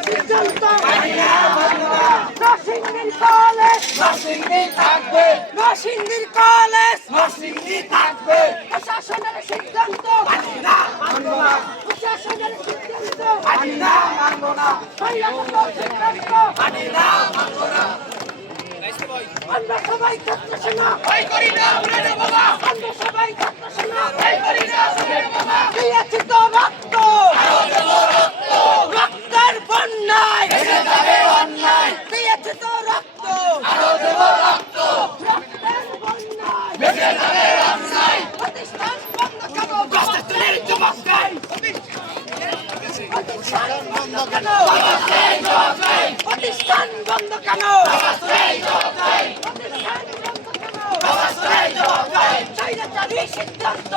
সিদ্ধান্ত নরসিংদীর কলেজ থাকবে নরসিংদীর কলেজ থাকবে প্রশাসনের সিদ্ধান্ত মানবো না প্রশাসনের সিদ্ধান্ত মানবো না সিদ্ধান্ত মানবো না আমরা সবাই ছাত্র সেনা আমরা সবাই ছাত্র সেনা দিয়েছি তো রক্ত রক্তের বন্যায় অন্যায় দিয়েছি তো রক্ত আরো দেব রক্ত রক্তের বন্যায় বেঁচে যাবে অন্যায় প্রতিষ্ঠান বন্ধ কেন রাস্তায় যুবক চাই প্রতিষ্ঠান বন্ধ কেন এই যুবক চাই প্রতিষ্ঠান বন্ধ কেন এই যুবক চাই প্রতিষ্ঠান বন্ধ কেন এই যুবক চাই স্বৈরাচারী সিদ্ধান্ত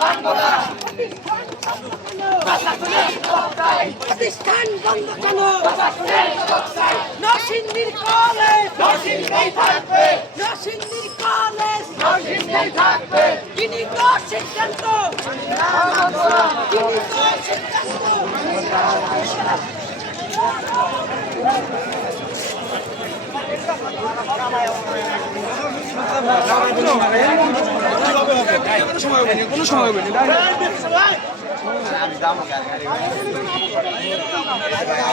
মানবো না প্রতিষ্ঠান বন্ধ কেন রাস্তায় যুবক চাই প্রতিষ্ঠান বন্ধ কেন এই যুবক চাই নরসিংদীর কলেজ নরসিংদী থাকবে নরসিংদীর কলেজ নরসিংদী থাকবে তিনি তো সিদ্ধান্ত তিনি তো সিদ্ধান্ত কোনো সময় হবে না